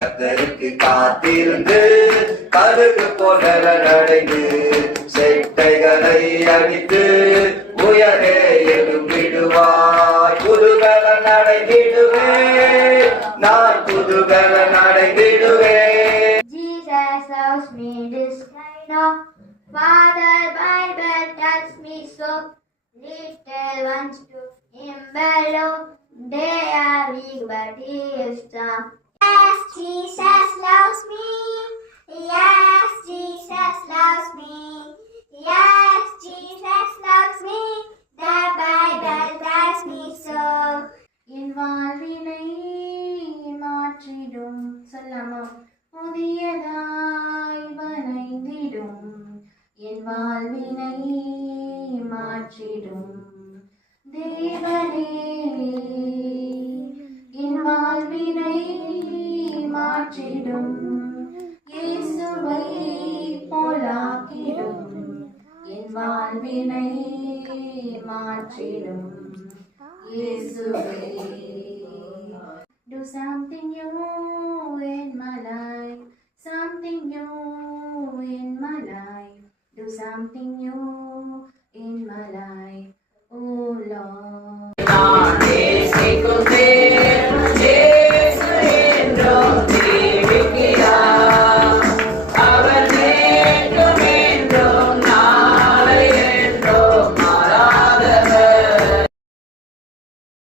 கர்த்தருக்கு காத்திருந்து கழுகு போல அடைந்து செட்டைகளை அடித்து உயரே எழும்பிடுவாய். புதுபலன் அடைந்திடுவேன், நான் புதுபலன் அடைந்திடுவேன். Jesus loves me this kind of Father Bible tells me so. Little ones to him bellow, they are weak but he is strong. Yes, Jesus loves me. Yes, Jesus loves me. Yes, Jesus loves me. The Bible tells me so. என் வாழ்வினை மாற்றிடும் சொல்லாமா புதியதாய் வனைந்திடும் என் வாழ்வினை மாற்றிடும் தேவனே என் வாழ்வினை மாற்றிடும் இயேசுவை போலாக்கிடும் என் வாழ்வினை மாற்றிடும் இயேசுவே. Do something new in my life, something new in my life. Do something new in my life, oh Lord.